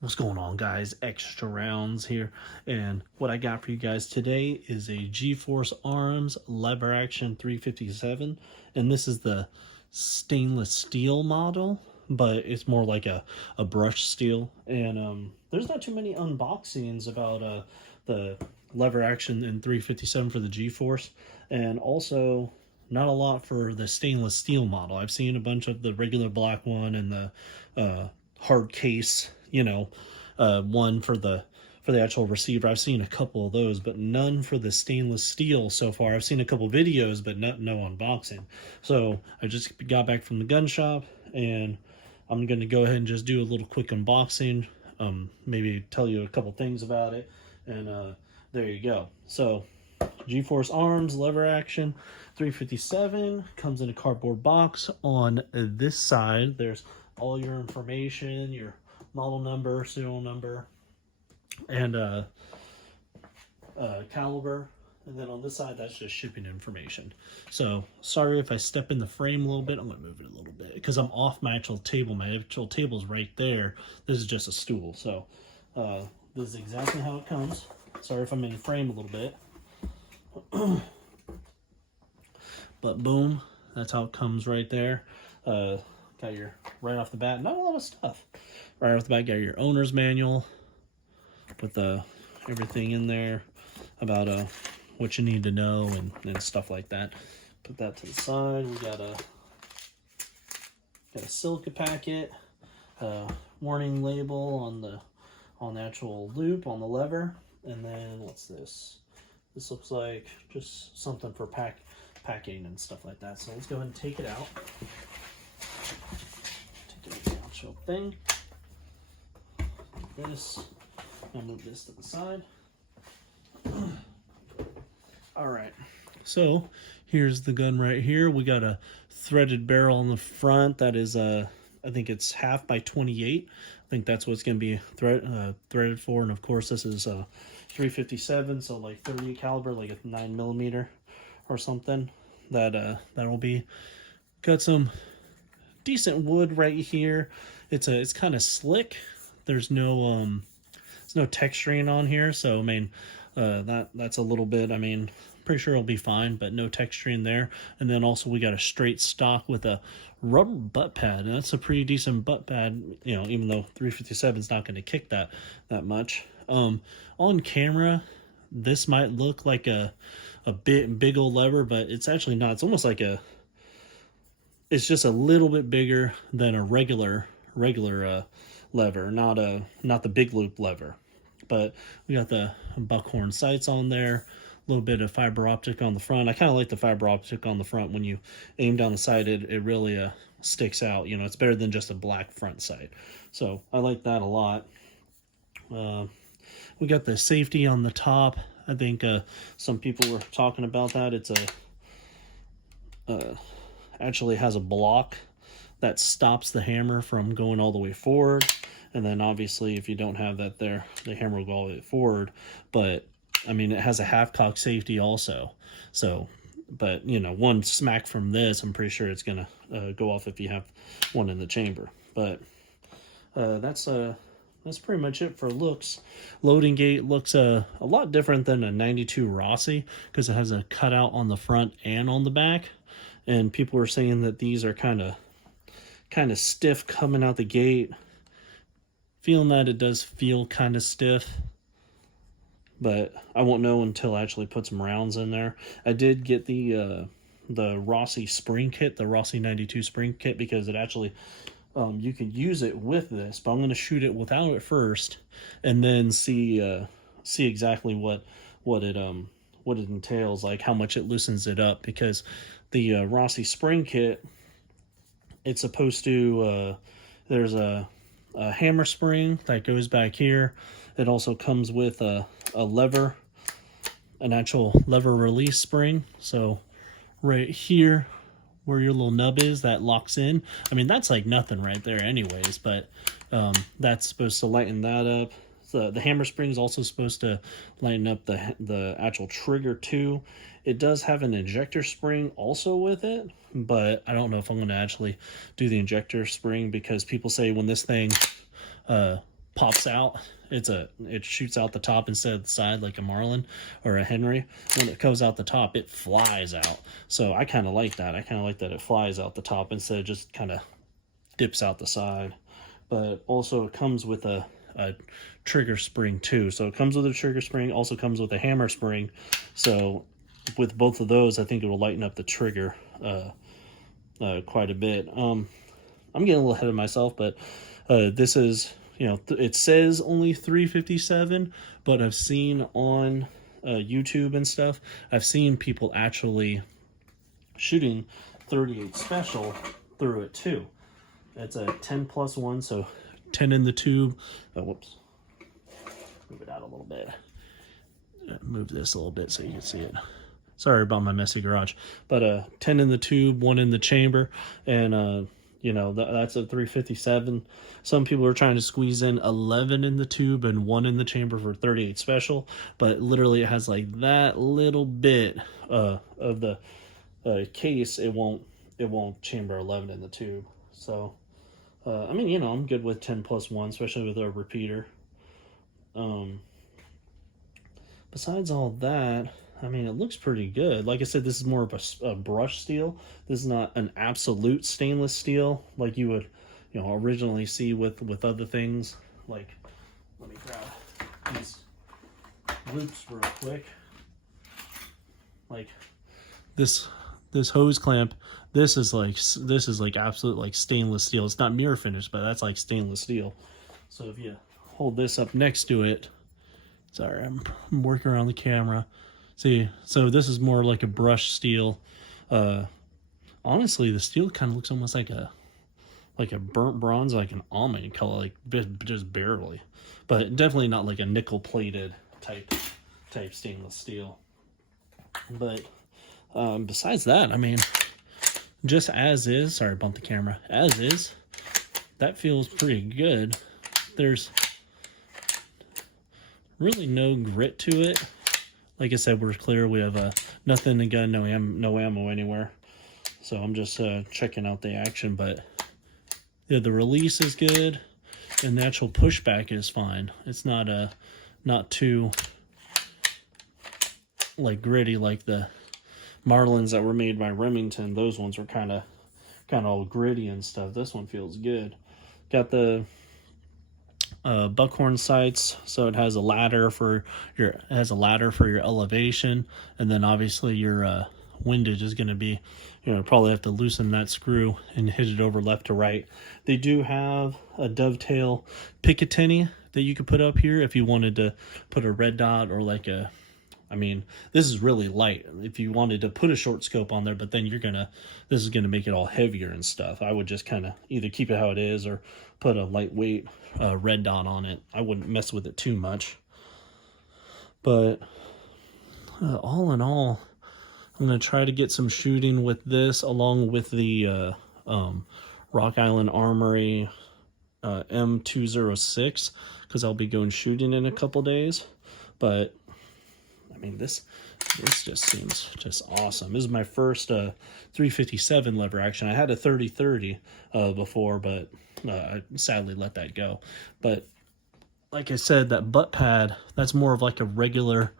What's going on, guys? Extra rounds here, and what I got for you guys today is a G-Force Arms lever action 357, and this is the stainless steel model, but it's more like a brush steel. And there's not too many unboxings about the lever action in 357 for the G-Force, and also not a lot for the stainless steel model. I've seen a bunch of the regular black one and the hard case, one for the actual receiver. I've seen a couple of those, but none for the stainless steel so far. I've seen a couple videos, but no unboxing. So I just got back from the gun shop, and I'm going to go ahead and just do a little quick unboxing, maybe tell you a couple things about it, and there you go. So G-Force Arms lever action 357 comes in a cardboard box. On this side there's all your information, your model number, serial number, and caliber. And then on this side, that's just shipping information. So sorry if I step in the frame a little bit. I'm gonna move it a little bit because I'm off my actual table. My actual table's right there. This is just a stool. So this is exactly how it comes. Sorry if I'm in the frame a little bit. But boom, that's how it comes right there. Got your, right off the bat, not a lot of stuff. Right off the bat, got your owner's manual with everything in there about what you need to know and stuff like that. Put that to the side. We got a silica packet, warning label on the actual loop on the lever, and then what's this? This looks like just something for packing and stuff like that. So let's go ahead and take it out. Take it out the actual thing. Like this. I'll move this to the side. Alright, so here's the gun right here. We got a threaded barrel on the front that is I think it's 1/2 by 28. I think that's what it's going to be threaded for. And of course this is 357, so like 30 caliber, like a 9mm or something. That'll be, got some decent wood right here. It's kind of slick. There's no texturing on here, so I mean that's a little bit, I mean, pretty sure it'll be fine, but no texturing there. And then also we got a straight stock with a rubber butt pad, and that's a pretty decent butt pad, even though 357 is not going to kick that much. On camera this might look like a big old lever, but it's actually not. It's almost like it's just a little bit bigger than a regular lever, not the big loop lever. But we got the buckhorn sights on there, a little bit of fiber optic on the front. I kind of like the fiber optic on the front. When you aim down the sight, it really sticks out. It's better than just a black front sight. So I like that a lot. We got the safety on the top. I think some people were talking about that. It's actually has a block that stops the hammer from going all the way forward. And then obviously if you don't have that there, the hammer will go all the way forward. But I mean, it has a half cock safety also. So, but one smack from this, I'm pretty sure it's gonna go off if you have one in the chamber. But that's pretty much it for looks. Loading gate looks a lot different than a 92 Rossi because it has a cutout on the front and on the back. And people are saying that these are kind of stiff coming out the gate. Feeling that it does feel kind of stiff, but I won't know until I actually put some rounds in there. I did get the Rossi spring kit, the Rossi 92 spring kit, because it actually you could use it with this, but I'm going to shoot it without it first, and then see exactly what it entails, like how much it loosens it up. Because the Rossi spring kit, it's supposed to there's a hammer spring that goes back here. It also comes with a lever, an actual lever release spring. So right here where your little nub is, that locks in. I mean, that's like nothing right there anyways, but that's supposed to lighten that up. So the hammer spring is also supposed to lighten up the actual trigger too. It does have an injector spring also with it, but I don't know if I'm going to actually do the injector spring, because people say when this thing pops out. It shoots out the top instead of the side like a Marlin or a Henry. When it goes out the top, it flies out. So I kind of like that. I kind of like that it flies out the top instead of just kind of dips out the side. But also it comes with a trigger spring too. So it comes with a trigger spring, also comes with a hammer spring. So with both of those, I think it will lighten up the trigger quite a bit. I'm getting a little ahead of myself, but this is, it says only 357, but I've seen on YouTube and stuff, I've seen people actually shooting 38 special through it too. It's a 10+1, so 10 in the tube. Oh, whoops. Move it out a little bit. Move this a little bit so you can see it. Sorry about my messy garage. But 10 in the tube, 1 in the chamber, and that's a 357. Some people are trying to squeeze in 11 in the tube and 1 in the chamber for 38 special, but literally it has like that little bit of the case. It won't chamber 11 in the tube. So I mean, I'm good with 10+1, especially with a repeater. Besides all that, I mean, it looks pretty good. Like I said, this is more of a brush steel. This is not an absolute stainless steel like you would, originally see with other things. Like, let me grab these loops real quick. Like this hose clamp. This is like absolute like stainless steel. It's not mirror finish, but that's like stainless steel. So if you hold this up next to it, sorry, I'm working around the camera. See, so this is more like a brush steel. Honestly, the steel kind of looks almost like a burnt bronze, like an almond color, like just barely, but definitely not like a nickel plated type stainless steel. But besides that, I mean, just as is, sorry, bump the camera, as is, that feels pretty good. There's really no grit to it. Like I said, we're clear. We have nothing in the gun, no ammo anywhere. So I'm just checking out the action, but yeah, the release is good, and the actual pushback is fine. It's not too like gritty like the Marlins that were made by Remington. Those ones were kind of all gritty and stuff. This one feels good. Got the buckhorn sights, so it has a ladder for your elevation, and then obviously your windage is going to be, probably have to loosen that screw and hit it over left to right. They do have a dovetail Picatinny that you could put up here if you wanted to put a red dot or like a, I mean, this is really light if you wanted to put a short scope on there, but then this is gonna make it all heavier and stuff. I would just kind of either keep it how it is or put a lightweight red dot on it. I wouldn't mess with it too much. But all in all, I'm gonna try to get some shooting with this along with the Rock Island Armory M206, because I'll be going shooting in a couple days. But I mean, this just seems just awesome. This is my first 357 lever action. I had a 30-30 before, but I sadly let that go. But like I said, that butt pad, that's more of like a regular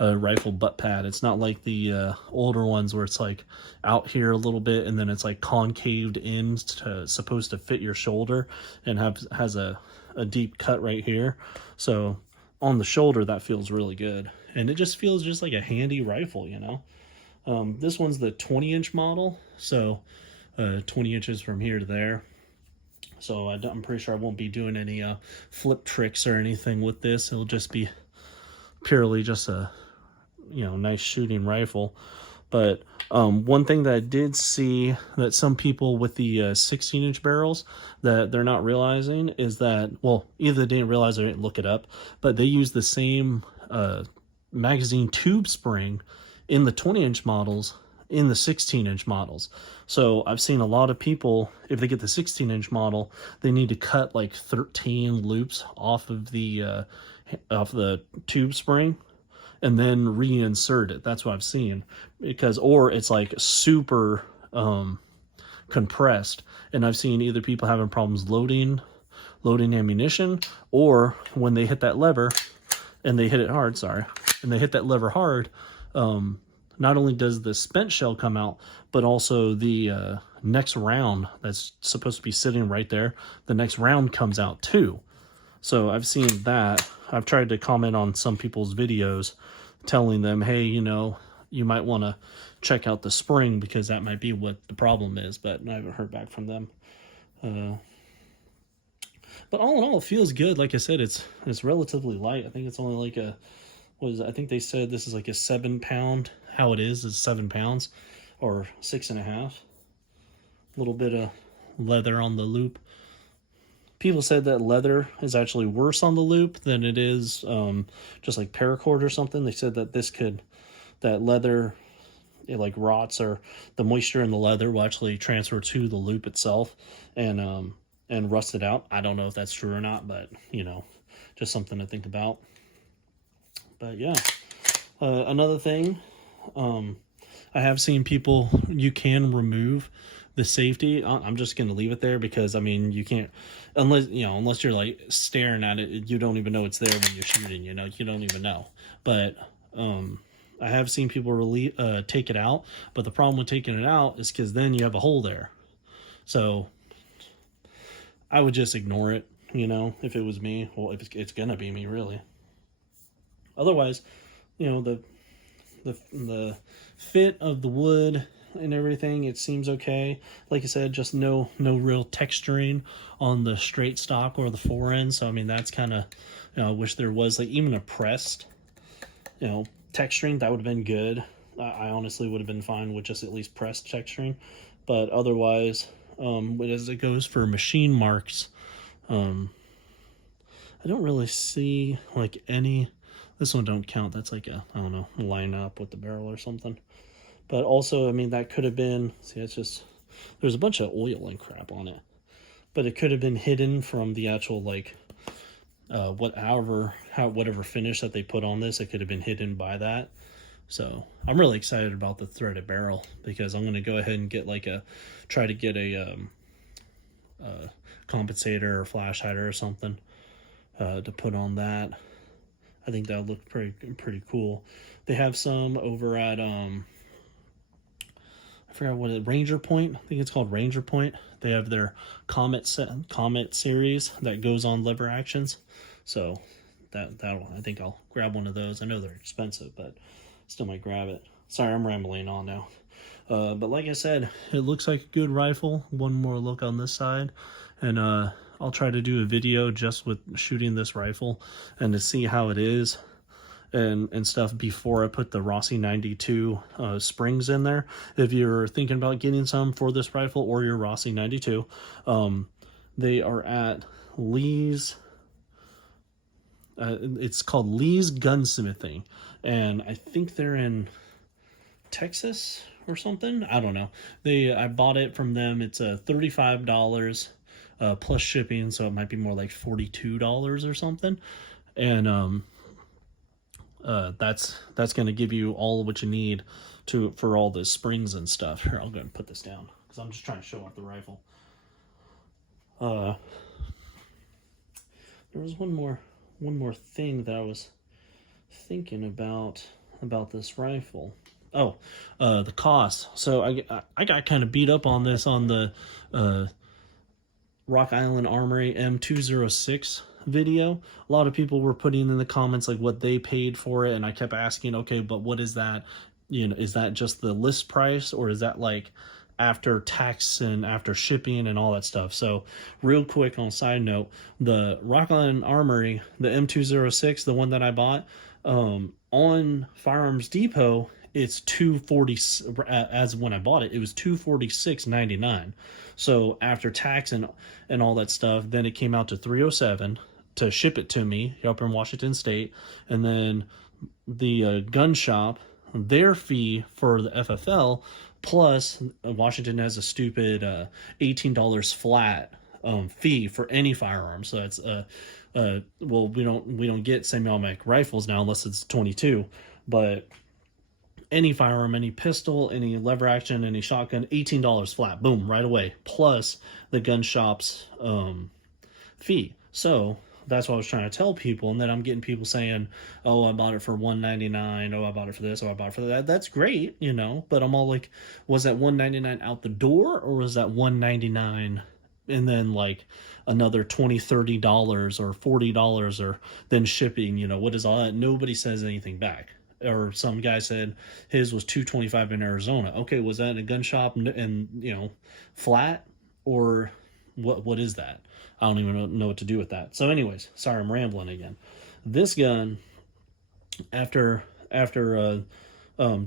rifle butt pad. It's not like the older ones where it's like out here a little bit and then it's like concaved in supposed to fit your shoulder and has a deep cut right here. So on the shoulder, that feels really good. And it just feels just like a handy rifle, This one's the 20-inch model, so 20 inches from here to there. So I'm pretty sure I won't be doing any flip tricks or anything with this. It'll just be purely just a, nice shooting rifle. But one thing that I did see that some people with the 16-inch barrels that they're not realizing is that, well, either they didn't realize or didn't look it up, but they use the same magazine tube spring in the 20-inch models in the 16-inch models. So I've seen a lot of people, if they get the 16-inch model, they need to cut like 13 loops off of the tube spring and then reinsert it. That's what I've seen, or it's like super compressed, and I've seen either people having problems loading loading ammunition, or when they hit that lever and they hit it hard, and they hit that lever hard, not only does the spent shell come out, but also the next round that's supposed to be sitting right there, the next round comes out too. So I've seen that. I've tried to comment on some people's videos telling them, hey, you know, you might want to check out the spring because that might be what the problem is, but I haven't heard back from them. But all in all, it feels good. Like I said, it's relatively light. I think it's only like I think they said this is like a 7 pound. How it is 7 pounds or 6.5. A little bit of leather on the loop. People said that leather is actually worse on the loop than it is just like paracord or something. They said that that leather, it like rots, or the moisture in the leather will actually transfer to the loop itself and rust it out. I don't know if that's true or not, but you know, just something to think about. But yeah, another thing, I have seen people, you can remove the safety. I'm just going to leave it there because, I mean, you can't, unless you're like staring at it, you don't even know it's there when you're shooting, you know, you don't even know. But I have seen people take it out, but the problem with taking it out is because then you have a hole there. So I would just ignore it, you know, if it was me. Well, if it's going to be me, really. Otherwise, you know, the fit of the wood and everything, it seems okay. Like I said, just no real texturing on the straight stock or the forend. So I mean, that's kind of, you know, I wish there was like even a pressed, you know, texturing. That would have been good. I honestly would have been fine with just at least pressed texturing. But otherwise, as it goes for machine marks, I don't really see like any. This one don't count. That's like a, I don't know, line up with the barrel or something. But also, I mean, that could have been, see, it's just, there's a bunch of oil and crap on it. But it could have been hidden from the actual, like, whatever finish that they put on this. It could have been hidden by that. So I'm really excited about the threaded barrel because I'm going to go ahead and get try to get a compensator or flash hider or something to put on that. I think that would look pretty cool. They have some over at I forgot what Ranger Point. I think it's called Ranger Point. They have their Comet series that goes on lever actions. So I think I'll grab one of those. I know they're expensive, but still might grab it. Sorry, I'm rambling on now. But like I said, it looks like a good rifle. One more look on this side, and I'll try to do a video just with shooting this rifle and to see how it is and stuff before I put the Rossi 92 springs in there. If you're thinking about getting some for this rifle or your Rossi 92, they are at Lee's. It's called Lee's Gunsmithing, and I think they're in Texas or something. I don't know. I bought it from them. It's $35 plus shipping, so it might be more like $42 or something. And that's going to give you all of what you need for all the springs and stuff. Here, I'll go and put this down because I'm just trying to show off the rifle. There was one more thing that I was thinking about this rifle. Oh, the cost. So I got kind of beat up on this on the Rock Island Armory M206 video. A lot of people were putting in the comments like what they paid for it, and I kept asking, okay, but what is that? You know, is that just the list price, or is that like after tax and after shipping and all that stuff? So real quick on a side note, the Rock Island Armory, the M206, the one that I bought, on Firearms Depot, it's $240. As when I bought it, it was $246.99. So after tax and all that stuff, then it came out to $307 to ship it to me up in Washington State, and then the gun shop, their fee for the FFL, plus Washington has a stupid $18 flat fee for any firearm. So it's well, we don't get semi-automatic rifles now unless it's 22, but any firearm, any pistol, any lever action, any shotgun, $18 flat, boom, right away, plus the gun shop's fee. So that's what I was trying to tell people. And then I'm getting people saying, oh, I bought it for $199. Oh, I bought it for this. Oh, I bought it for that. That's great, you know, but I'm all like, was that $199 out the door, or was that $199 and then like another $20, $30 or $40 or then shipping? You know, what is all that? Nobody says anything back. Or some guy said his was $225 in Arizona. Okay, was that in a gun shop and you know, flat, or what is that? I don't even know what to do with that. So anyways, sorry, I'm rambling again. This gun, after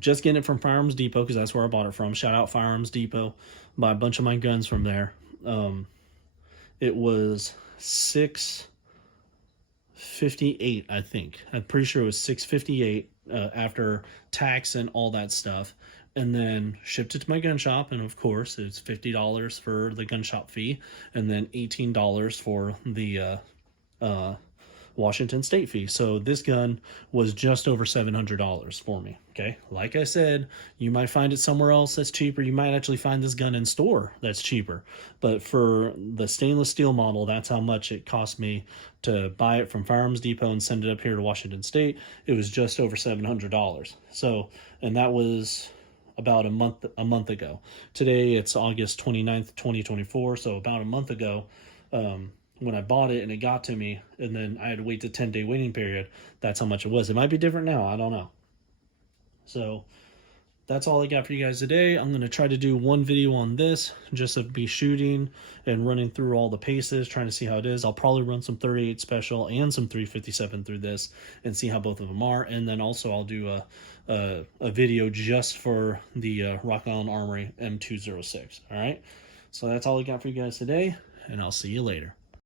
just getting it from Firearms Depot, because that's where I bought it from. Shout out Firearms Depot. Buy a bunch of my guns from there. It was $658, I think. I'm pretty sure it was $658 after tax and all that stuff. And then shipped it to my gun shop, and of course it's $50 for the gun shop fee, and then $18 for the Washington State fee. So this gun was just over $700 for me. Okay, like I said, you might find it somewhere else that's cheaper. You might actually find this gun in store that's cheaper. But for the stainless steel model, that's how much it cost me to buy it from Firearms Depot and send it up here to Washington State. It was just over $700. So, and that was about a month ago. Today it's August 29th, 2024. So about a month ago, when I bought it and it got to me, and then I had to wait the 10-day waiting period, that's how much it was. It might be different now, I don't know. So that's all I got for you guys today. I'm going to try to do one video on this, just to be shooting and running through all the paces, trying to see how it is. I'll probably run some 38 special and some 357 through this and see how both of them are. And then also I'll do a video just for the Rock Island Armory M206. All right. So that's all I got for you guys today, and I'll see you later.